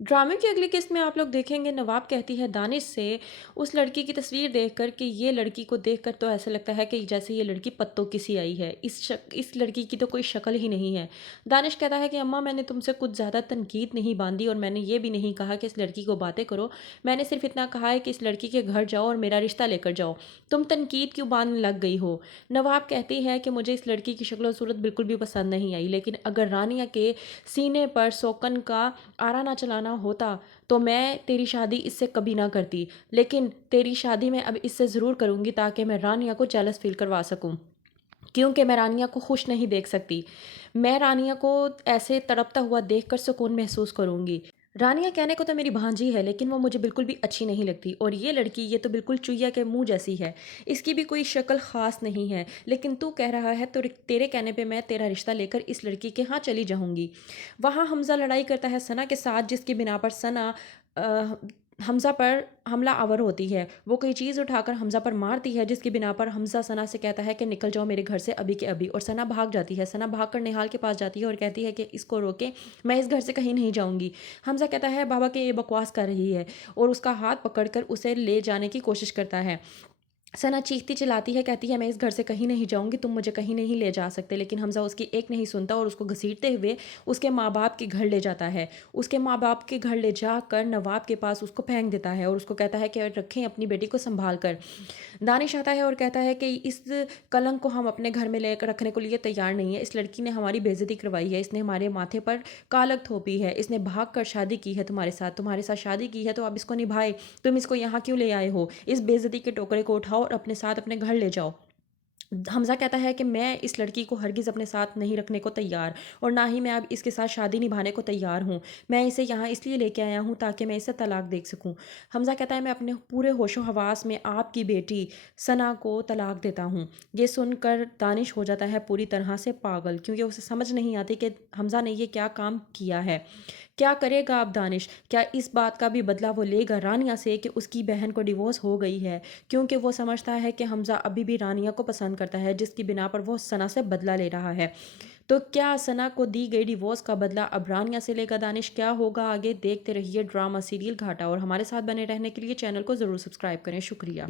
ड्रामे की अगली किस्त में आप लोग देखेंगे नवाब कहती है दानिश से उस लड़की की तस्वीर देखकर कि ये लड़की को देखकर तो ऐसा लगता है कि जैसे ये लड़की पत्तों की सी आई है, इस लड़की की तो कोई शक्ल ही नहीं है। दानिश कहता है कि अम्मा मैंने तुमसे कुछ ज़्यादा तनकीद नहीं बांधी और मैंने ये भी नहीं कहा कि इस लड़की को बातें करो। मैंने सिर्फ इतना कहा है कि इस लड़की के घर जाओ और मेरा रिश्ता लेकर जाओ। तुम तनकीद क्यों बांधने लग गई हो? नवाब कहती है कि मुझे इस लड़की की शक्ल और सूरत बिल्कुल भी पसंद नहीं आई, लेकिन अगर रानिया के सीने पर सोकन का आरा ना चलाना होता तो मैं तेरी शादी इससे कभी ना करती, लेकिन तेरी शादी मैं अब इससे ज़रूर करूँगी ताकि मैं रानिया को जेलस फील करवा सकूँ, क्योंकि मैं रानिया को खुश नहीं देख सकती। मैं रानिया को ऐसे तड़पता हुआ देखकर सुकून महसूस करूँगी। रानिया कहने को तो मेरी भांजी है, लेकिन वो मुझे बिल्कुल भी अच्छी नहीं लगती और ये लड़की ये तो बिल्कुल चुईया के मुँह जैसी है। इसकी भी कोई शक्ल ख़ास नहीं है, लेकिन तू कह रहा है तो तेरे कहने पे मैं तेरा रिश्ता लेकर इस लड़की के यहाँ चली जाऊँगी। वहाँ हमज़ा लड़ाई करता है सना के साथ, जिसकी बिना पर सना अ, हमज़ा पर हमला आवर होती है। वो कोई चीज़ उठाकर हमज़ा पर मारती है, जिसकी बिना पर हमज़ा सना से कहता है कि निकल जाओ मेरे घर से अभी के अभी, और सना भाग जाती है। सना भागकर निहाल के पास जाती है और कहती है कि इसको रोके, मैं इस घर से कहीं नहीं जाऊँगी। हमज़ा कहता है बाबा के ये बकवास कर रही है और उसका हाथ पकड़कर उसे ले जाने की कोशिश करता है। सना चीखती चिल्लाती है, कहती है मैं इस घर से कहीं नहीं जाऊँगी, तुम मुझे कहीं नहीं ले जा सकते, लेकिन हमज़ा उसकी एक नहीं सुनता और उसको घसीटते हुए उसके माँ-बाप के घर ले जाता है। उसके माँ-बाप के घर ले जाकर नवाब के पास उसको फेंक देता है और उसको कहता है कि रखें अपनी बेटी को सँभाल कर। दानिश आता है और कहता है कि इस कलंक को हम अपने घर में लेकर रखने को लिए तैयार नहीं है। इस लड़की ने हमारी बेइज्जती करवाई है, इसने हमारे माथे पर कालक थोपी है, इसने भाग कर शादी की है तुम्हारे साथ शादी की है तो अब इसको निभाए। तुम इसको यहाँ क्यों ले आए हो? इस बेइज्जती के टोकरे को उठाओ और अपने साथ अपने घर ले जाओ। हमज़ा कहता है कि मैं इस लड़की को हरगिज़ अपने साथ नहीं रखने को तैयार और ना ही मैं अब इसके साथ शादी निभाने को तैयार हूँ। मैं इसे यहाँ इसलिए लेके आया हूँ ताकि मैं इसे तलाक दे सकूँ। हमज़ा कहता है मैं अपने पूरे होशो-हवास में आपकी बेटी सना को तलाक देता हूँ। ये सुनकर दानिश हो जाता है पूरी तरह से पागल, क्योंकि उसे समझ नहीं आती कि हमज़ा ने ये क्या काम किया है। क्या करेगा अब दानिश? क्या इस बात का भी बदला वो लेगा रानिया से कि उसकी बहन को डिवोर्स हो गई है? क्योंकि वो समझता है कि हमज़ा अभी भी रानिया को पसंद करता है, जिसकी बिना पर वो सना से बदला ले रहा है। तो क्या सना को दी गई डिवोर्स का बदला अब रानिया से लेगा दानिश? क्या होगा आगे? देखते रहिए ड्रामा सीरियल घाटा, और हमारे साथ बने रहने के लिए चैनल को ज़रूर सब्सक्राइब करें। शुक्रिया।